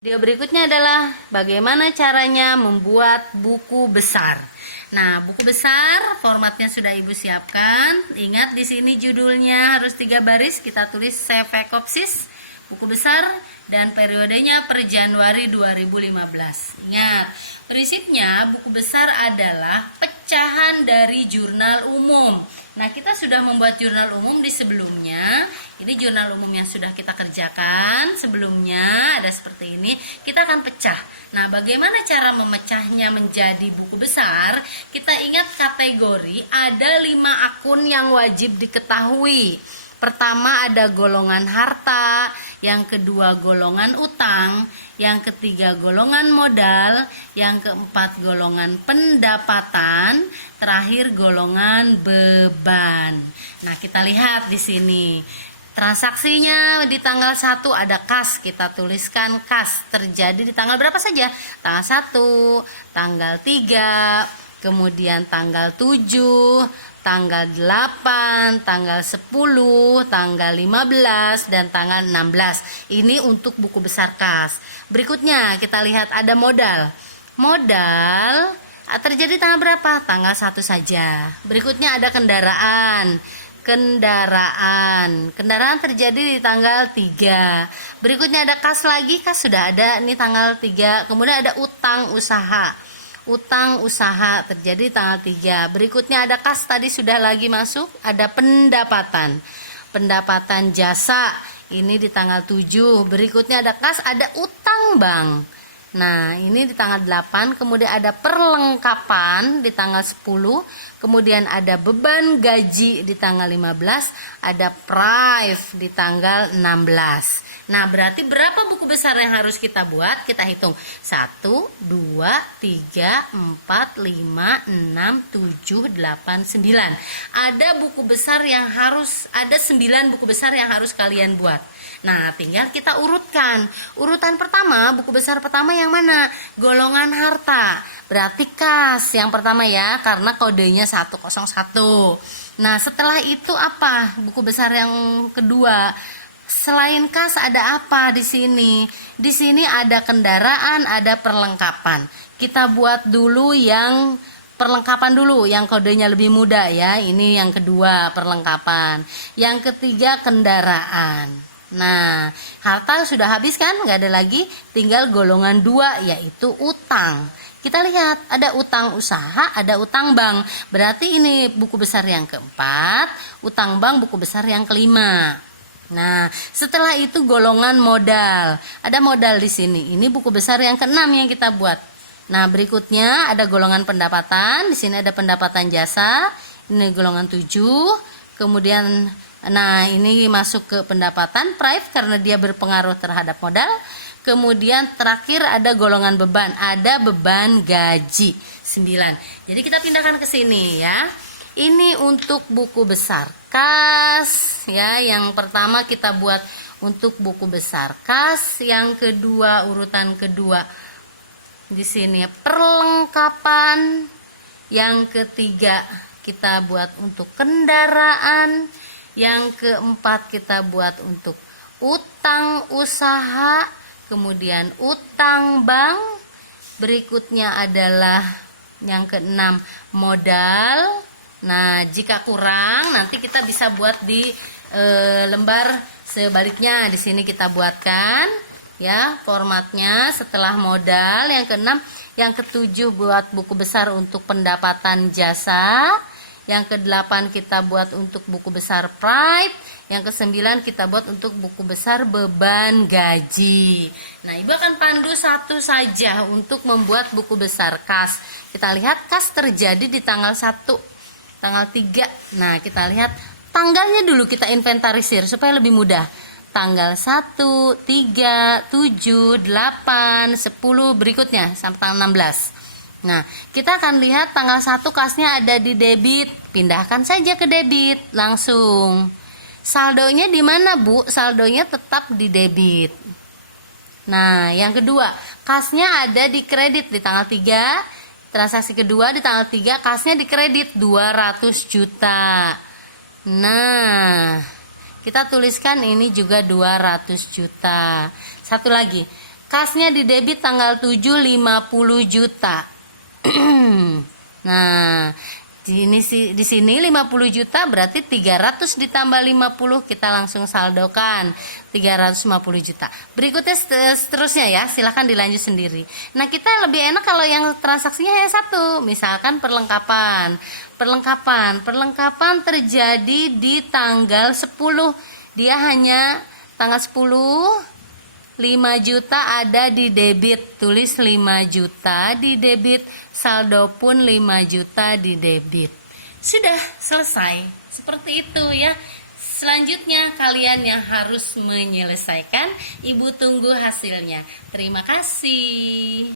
Video berikutnya adalah bagaimana caranya membuat buku besar. Nah, buku besar formatnya sudah Ibu siapkan. Ingat di sini judulnya harus 3 baris, kita tulis Cefecopsis, buku besar, dan periodenya per Januari 2015. Ingat, prinsipnya buku besar adalah pecahan dari jurnal umum. Nah, kita sudah membuat jurnal umum di sebelumnya. Ini jurnal umum yang sudah kita kerjakan sebelumnya, ada seperti ini. Kita akan pecah. Nah, bagaimana cara memecahnya menjadi buku besar? Kita ingat kategori, ada 5 akun yang wajib diketahui. Pertama ada golongan harta, yang kedua golongan utang, yang ketiga golongan modal, yang keempat golongan pendapatan, terakhir golongan beban. Nah, kita lihat di sini. Transaksinya di tanggal 1 ada kas, kita tuliskan kas. Terjadi di tanggal berapa saja? Tanggal 1, tanggal 3, kemudian tanggal 7, tanggal 8, tanggal 10, tanggal 15, dan tanggal 16. Ini untuk buku besar kas. Berikutnya kita lihat ada modal. Modal terjadi tanggal berapa? Tanggal 1 saja. Berikutnya ada kendaraan. Kendaraan terjadi di tanggal 3. Berikutnya ada kas lagi, kas sudah ada, ini tanggal 3. Kemudian ada utang usaha. Utang usaha terjadi tanggal 3. Berikutnya ada kas, tadi sudah lagi masuk, ada pendapatan. Pendapatan jasa, ini di tanggal 7. Berikutnya ada kas, ada utang bank. Nah, ini di tanggal 8, kemudian ada perlengkapan di tanggal 10, kemudian ada beban gaji di tanggal 15, ada prive di tanggal 16. Nah, berarti berapa buku besar yang harus kita buat? Kita hitung. 1, 2, 3, 4, 5, 6, 7, 8, 9. Ada buku besar yang harus, ada 9 buku besar yang harus kalian buat. Nah, tinggal kita urutkan. Urutan pertama, buku besar pertama yang mana? Golongan harta. Berarti kas yang pertama ya, karena kodenya 101. Nah, setelah itu apa? Buku besar yang kedua. Selain kas ada apa di sini? Di sini ada kendaraan, ada perlengkapan. Kita buat dulu yang perlengkapan dulu, yang kodenya lebih mudah ya. Ini yang kedua, perlengkapan. Yang ketiga, kendaraan. Nah, harta sudah habis kan? Nggak ada lagi, tinggal golongan 2 yaitu utang. Kita lihat, ada utang usaha, ada utang bank. Berarti ini buku besar yang keempat, utang bank buku besar yang kelima. Nah, setelah itu golongan modal. Ada modal di sini. Ini buku besar yang keenam yang kita buat. Nah, berikutnya ada golongan pendapatan. Di sini ada pendapatan jasa. Ini golongan 7. Kemudian nah, ini masuk ke pendapatan prive karena dia berpengaruh terhadap modal. Kemudian terakhir ada golongan beban, ada beban gaji 9. Jadi kita pindahkan ke sini ya. Ini untuk buku besar kas ya. Yang pertama kita buat untuk buku besar kas, yang kedua urutan kedua di sini perlengkapan, yang ketiga kita buat untuk kendaraan, yang keempat kita buat untuk utang usaha, kemudian utang bank. Berikutnya adalah yang keenam modal. Nah, jika kurang nanti kita bisa buat di lembar sebaliknya. Di sini kita buatkan ya formatnya setelah modal. Yang keenam, yang ketujuh buat buku besar untuk pendapatan jasa. Yang ke-8 kita buat untuk buku besar pride. Yang ke-9 kita buat untuk buku besar beban gaji. Nah, Ibu akan pandu satu saja untuk membuat buku besar kas. Kita lihat kas terjadi di tanggal 1, tanggal 3. Nah, kita lihat tanggalnya dulu, kita inventarisir supaya lebih mudah. Tanggal 1, 3, 7, 8, 10, berikutnya sampai tanggal 16. Nah, kita akan lihat tanggal 1 kasnya ada di debit. Pindahkan saja ke debit langsung. Saldonya di mana, Bu? Saldonya tetap di debit. Nah, yang kedua, kasnya ada di kredit di tanggal 3. Transaksi kedua di tanggal 3, kasnya di kredit 200 juta. Nah, kita tuliskan ini juga 200 juta. Satu lagi, Kasnya di debit tanggal 7 50 juta. Nah, di sini 50 juta berarti 300 ditambah 50, kita langsung saldokan 350 juta. Berikutnya seterusnya ya, silahkan dilanjut sendiri. Nah, kita lebih enak kalau yang transaksinya hanya satu. Misalkan perlengkapan terjadi di tanggal 10. Dia hanya tanggal 10, 5 juta ada di debit, tulis 5 juta di debit, saldo pun 5 juta di debit. Sudah selesai, seperti itu ya. Selanjutnya kalian yang harus menyelesaikan, Ibu tunggu hasilnya. Terima kasih.